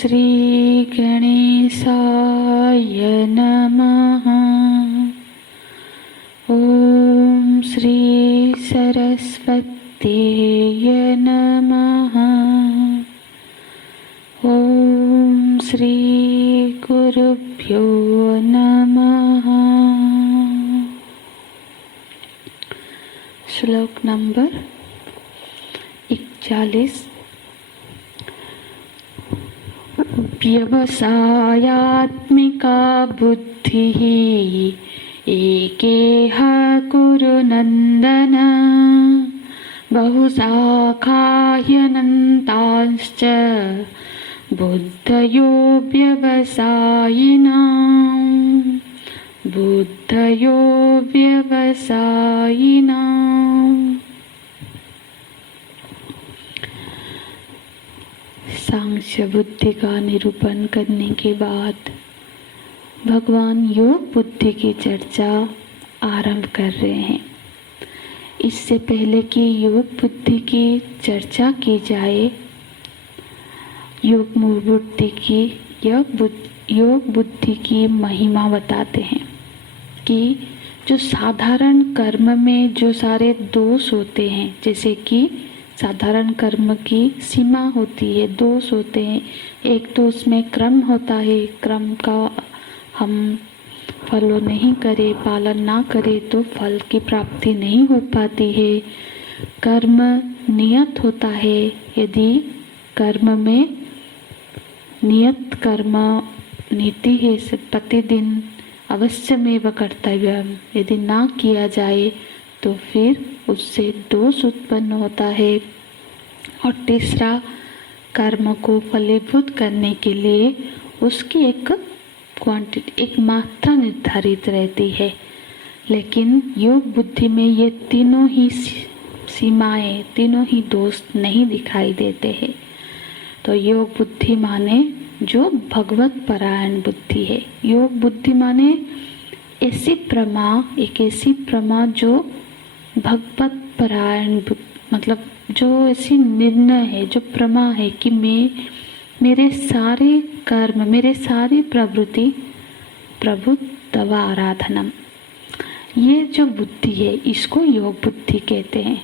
श्री गणेशाय नमः। ओम श्री सरस्वतीय नमः। ओम श्री गुरुभ्यो नमः। श्लोक नंबर 41। व्यवसायात्मिका बुद्धिः एकेह कुरु नन्दन। बहुशाखाह्यनन्ताश्च बुद्धयो व्यवसायिनाम्। बुद्धयो व्यवसायिनाम्। सांख्य बुद्धि का निरूपण करने के बाद भगवान योग बुद्धि की चर्चा आरंभ कर रहे हैं। इससे पहले कि योग बुद्धि की चर्चा की जाए, योग बुद्धि की महिमा बताते हैं कि जो साधारण कर्म में जो सारे दोष होते हैं, जैसे कि साधारण कर्म की सीमा होती है, दोष होते हैं। एक तो उसमें क्रम होता है, क्रम का हम फॉलो नहीं करें, पालन ना करें तो फल की प्राप्ति नहीं हो पाती है। कर्म नियत होता है, यदि कर्म में नियत कर्म नीति है, प्रतिदिन अवश्यमेव कर्तव्यम, यदि ना किया जाए तो फिर उससे दोष उत्पन्न होता है। और तीसरा, कर्म को फलीभूत करने के लिए उसकी एक क्वांटिटी, एक मात्रा निर्धारित रहती है। लेकिन योग बुद्धि में ये तीनों ही सीमाएं, तीनों ही दोष नहीं दिखाई देते हैं। तो योग बुद्धि माने जो भगवत परायण बुद्धि है। योग बुद्धि माने ऐसी प्रमा, एक ऐसी प्रमा जो भगवत परायण, मतलब जो ऐसी निर्णय है, जो प्रमा है कि मेरे सारे कर्म, मेरे सारी प्रवृत्ति प्रभु तव आराधनम, ये जो बुद्धि है इसको योग बुद्धि कहते हैं।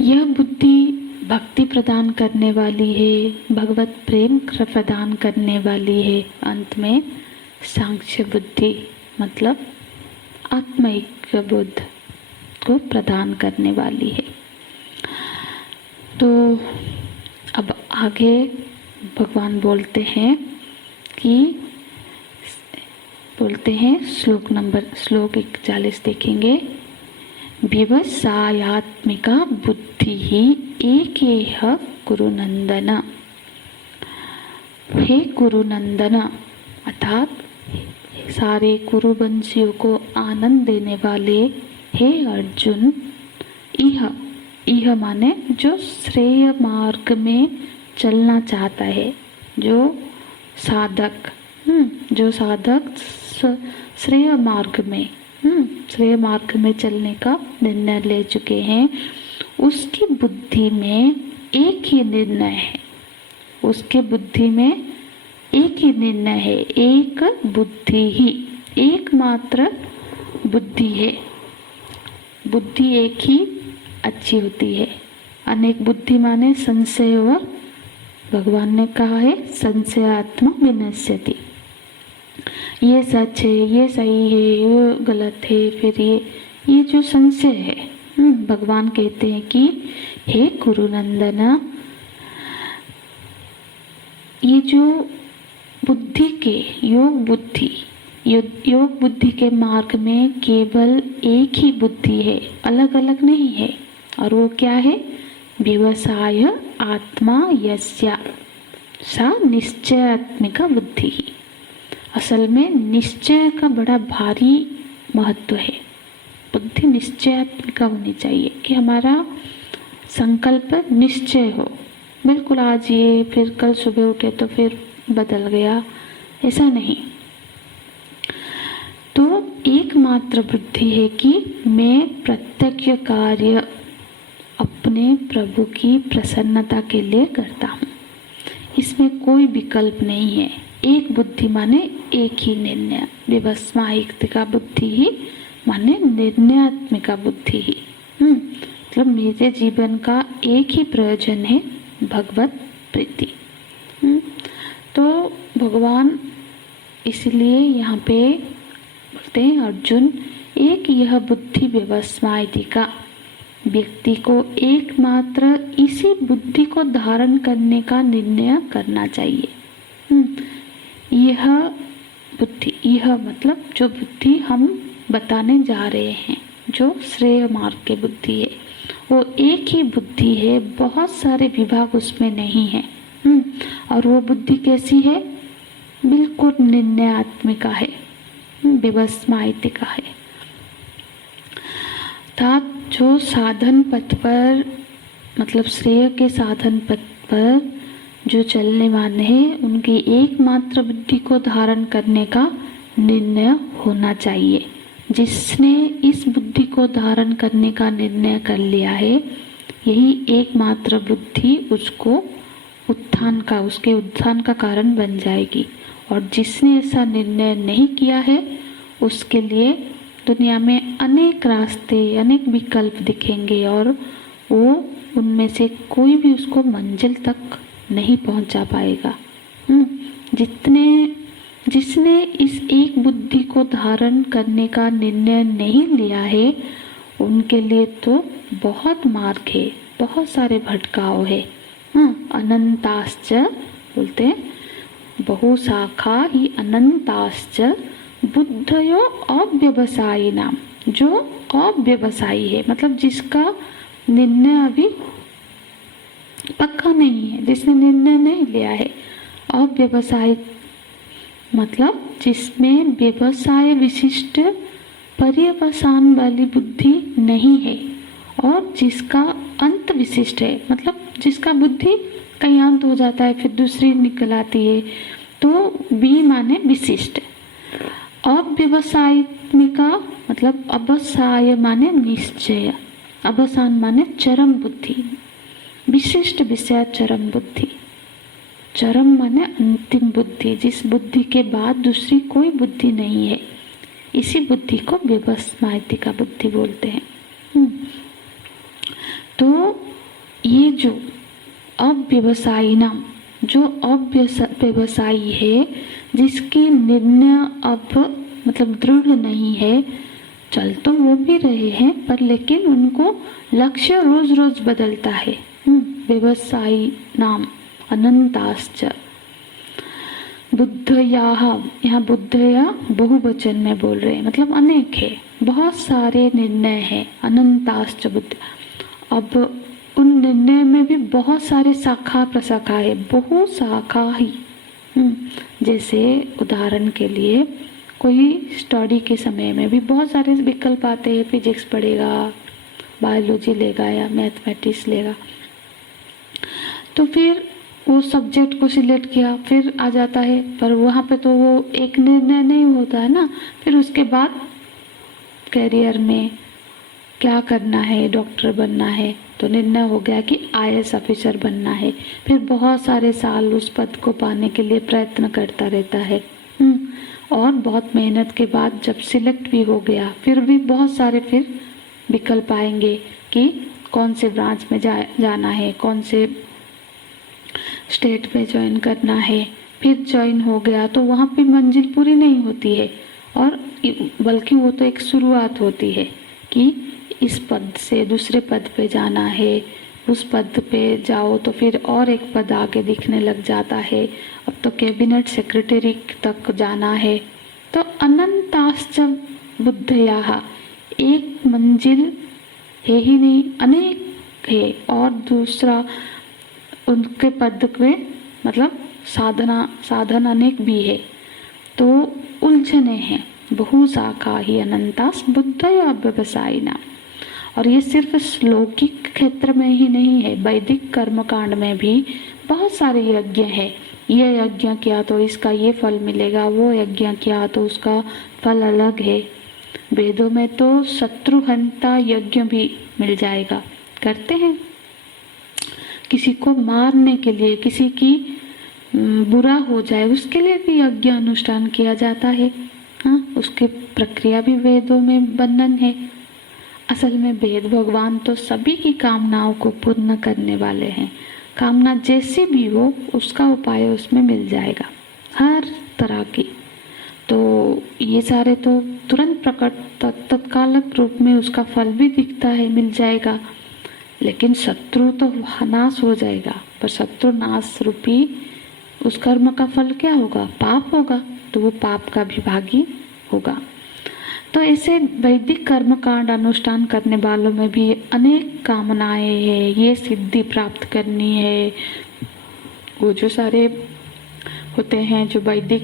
यह बुद्धि भक्ति प्रदान करने वाली है, भगवत प्रेम प्रदान करने वाली है। अंत में सांख्य बुद्धि मतलब आत्मैक्य बुद्ध को प्रदान करने वाली है। तो अब आगे भगवान बोलते हैं श्लोक 41 देखेंगे। व्यवसायात्मिका बुद्धि ही एकेह कुरु नंदन। हे कुरु नंदन, अर्थात सारे कुरुवंशियों को आनंद देने वाले हे अर्जुन, इह माने जो श्रेय मार्ग में चलना चाहता है, जो साधक श्रेय मार्ग में चलने का निर्णय ले चुके हैं, उसकी बुद्धि में एक ही निर्णय है। उसके बुद्धि में एक ही निर्णय है, एक बुद्धि ही, एकमात्र बुद्धि है। बुद्धि एक ही अच्छी होती है। अनेक बुद्धि माने संशय, और भगवान ने कहा है संशयात्मा विनश्यति। ये सच है, ये सही है, ये गलत है, फिर ये जो संशय है, भगवान कहते हैं कि हे कुरुनंदन, ये जो बुद्धि के योग बुद्धि के मार्ग में केवल एक ही बुद्धि है, अलग अलग नहीं है। और वो क्या है? व्यवसाय आत्मा यस्या सा निश्चयात्मिका बुद्धि ही। असल में निश्चय का बड़ा भारी महत्व है। बुद्धि निश्चयात्मिका होनी चाहिए कि हमारा संकल्प निश्चय हो, बिल्कुल आज ये, फिर कल सुबह उठे तो फिर बदल गया, ऐसा नहीं। तो एकमात्र बुद्धि है कि मैं प्रत्यक्ष कार्य अपने प्रभु की प्रसन्नता के लिए करता हूँ। इसमें कोई विकल्प नहीं है। एक बुद्धि माने एक ही निर्णय, विवस्मायिका बुद्धि ही माने निर्णयात्मिका बुद्धि ही। मतलब मेरे जीवन का एक ही प्रयोजन है, भगवत प्रीति। तो भगवान इसलिए यहाँ पे बोलते हैं, अर्जुन एक यह बुद्धि विवस्मायिका, व्यक्ति को एकमात्र इसी बुद्धि को धारण करने का निर्णय करना चाहिए। यह बुद्धि, यह मतलब जो बुद्धि हम बताने जा रहे हैं, जो श्रेय मार्ग की बुद्धि है, वो एक ही बुद्धि है, बहुत सारे विभाग उसमें नहीं है। और वो बुद्धि कैसी है? बिल्कुल निर्णयात्मिका है, विवस्मायिका है। अर्थात जो साधन पथ पर, मतलब श्रेय के साधन पथ पर जो चलने वाले हैं, उनकी एकमात्र बुद्धि को धारण करने का निर्णय होना चाहिए। जिसने इस बुद्धि को धारण करने का निर्णय कर लिया है, यही एकमात्र बुद्धि उसको उत्थान का, उसके उत्थान का कारण बन जाएगी। और जिसने ऐसा निर्णय नहीं किया है, उसके लिए दुनिया में अनेक रास्ते, अनेक विकल्प दिखेंगे और वो उनमें से कोई भी उसको मंजिल तक नहीं पहुंचा पाएगा। जिसने इस एक बुद्धि को धारण करने का निर्णय नहीं लिया है, उनके लिए तो बहुत मार्ग है, बहुत सारे भटकाव है। अनंताश्च बोलते हैं, बहुशाखा ही अनंताश्च बुद्धयो अव्यवसायी नाम। जो अव्यवसायी है, मतलब जिसका निर्णय अभी पक्का नहीं है, जिसने निर्णय नहीं लिया है। अव्यवसायी मतलब जिसमें व्यवसाय विशिष्ट पर्यवसान वाली बुद्धि नहीं है, और जिसका अंत विशिष्ट है, मतलब जिसका बुद्धि कहीं अंत हो जाता है फिर दूसरी निकल आती है, तो बी माने विशिष्ट। अव्यवसायिका मतलब अवसाय माने निश्चय, अवसान माने चरम बुद्धि, विशिष्ट विषय चरम बुद्धि। चरम माने अंतिम बुद्धि, जिस बुद्धि के बाद दूसरी कोई बुद्धि नहीं है, इसी बुद्धि को विवस्मायिका बुद्धि बोलते हैं। तो ये जो अव्यवसायी नाम, जो अव्यवसायी है, जिसके निर्णय अब मतलब दृढ़ नहीं है, चल तो वो भी रहे हैं पर लेकिन उनको लक्ष्य रोज रोज बदलता है। व्यवसायी नाम अनंताश्च बुद्धयाः, यहाँ बुद्धया बहुवचन में बोल रहे हैं, मतलब अनेक है, बहुत सारे निर्णय है। अनंताश्च बुद्ध, अब उन निर्णय में भी बहुत सारे शाखा प्रशाखा है, बहु शाखा ही। जैसे उदाहरण के लिए कोई स्टडी के समय में भी बहुत सारे विकल्प आते हैं, फिजिक्स पढ़ेगा, बायोलॉजी लेगा या मैथमेटिक्स लेगा, तो फिर वो सब्जेक्ट को सिलेक्ट किया, फिर आ जाता है, पर वहाँ पे तो वो एक निर्णय नहीं होता है ना। फिर उसके बाद करियर में क्या करना है, डॉक्टर बनना है, तो निर्णय हो गया कि IAS ऑफिसर बनना है। फिर बहुत सारे साल उस पद को पाने के लिए प्रयत्न करता रहता है, और बहुत मेहनत के बाद जब सिलेक्ट भी हो गया, फिर भी बहुत सारे फिर विकल्प आएंगे कि कौन से ब्रांच में जाना है, कौन से स्टेट में ज्वाइन करना है। फिर ज्वाइन हो गया तो वहाँ पे मंजिल पूरी नहीं होती है, और बल्कि वो तो एक शुरुआत होती है कि इस पद से दूसरे पद पे जाना है, उस पद पे जाओ तो फिर और एक पद आगे दिखने लग जाता है, अब तो कैबिनेट सेक्रेटरी तक जाना है। तो अनंताश्च बुद्धयाः, एक मंजिल है ही नहीं, अनेक है, और दूसरा उनके पद पे मतलब साधन अनेक भी है, तो उलझने हैं। बहु शाखा ही अनंतास बुद्धया व्यवसायिना। और ये सिर्फ लौकिक क्षेत्र में ही नहीं है, वैदिक कर्मकांड में भी बहुत सारे यज्ञ हैं। ये यज्ञ किया तो इसका ये फल मिलेगा, वो यज्ञ किया तो उसका फल अलग है। वेदों में तो शत्रुहंता यज्ञ भी मिल जाएगा, करते हैं। किसी को मारने के लिए, किसी की बुरा हो जाए उसके लिए भी यज्ञ अनुष्ठान किया जाता है। हाँ, उसके प्रक्रिया भी वेदों में वर्णन है। असल में वेद भगवान तो सभी की कामनाओं को पूर्ण करने वाले हैं। कामना जैसी भी हो उसका उपाय उसमें मिल जाएगा, हर तरह की। तो ये सारे तो तुरंत प्रकट तत्कालिक रूप में उसका फल भी दिखता है, मिल जाएगा। लेकिन शत्रु तो नाश हो जाएगा, पर शत्रु नाश रूपी उस कर्म का फल क्या होगा? पाप होगा। तो वो पाप का भी भागी होगा। तो ऐसे वैदिक कर्म कांड अनुष्ठान करने वालों में भी अनेक कामनाएं हैं, ये सिद्धि प्राप्त करनी है। वो जो सारे होते हैं जो वैदिक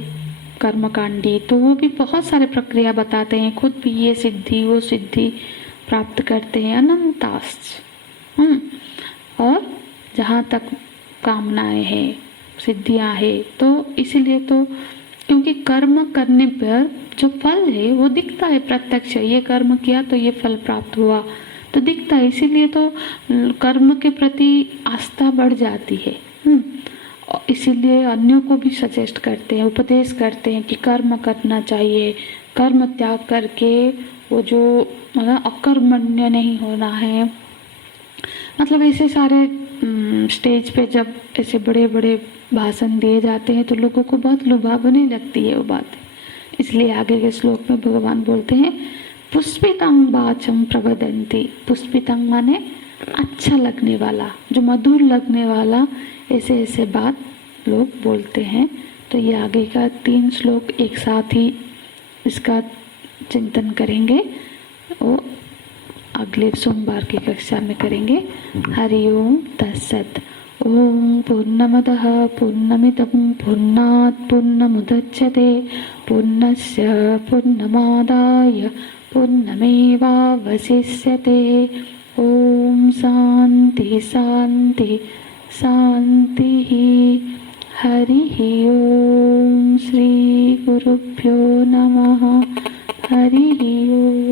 कर्मकांडी, तो वो भी बहुत सारे प्रक्रिया बताते हैं, खुद भी ये सिद्धि वो सिद्धि प्राप्त करते हैं अनंताश्च। और जहाँ तक कामनाएं हैं, सिद्धियां हैं, तो इसीलिए तो क्योंकि कर्म करने पर जो फल है वो दिखता है प्रत्यक्ष। ये कर्म किया तो ये फल प्राप्त हुआ तो दिखता है, इसीलिए तो कर्म के प्रति आस्था बढ़ जाती है। इसीलिए अन्यों को भी सजेस्ट करते हैं, उपदेश करते हैं कि कर्म करना चाहिए, कर्म त्याग करके वो जो मतलब अकर्मण्य नहीं होना है। मतलब ऐसे सारे स्टेज पे जब ऐसे बड़े बड़े भाषण दिए जाते हैं तो लोगों को बहुत लुभावनी लगती है वो बात। इसलिए आगे के श्लोक में भगवान बोलते हैं पुष्पितं वाचं प्रवदन्ति। पुष्पितं माने अच्छा लगने वाला, जो मधुर लगने वाला, ऐसे ऐसे बात लोग बोलते हैं। तो ये आगे का 3 श्लोक एक साथ ही इसका चिंतन करेंगे, वो अगले सोमवार की कक्षा में करेंगे। हरि ओम तत्सत। ओम पूर्णमदः पूर्णमिदं पूर्णात् पूर्णमुदच्यते पूर्णस्य पूर्णमादाय पूर्णमेवावशिष्यते। ओम शांति शांति शांतिः। हरिः ओम। श्री गुरुभ्यो नमः। हरिः ओम।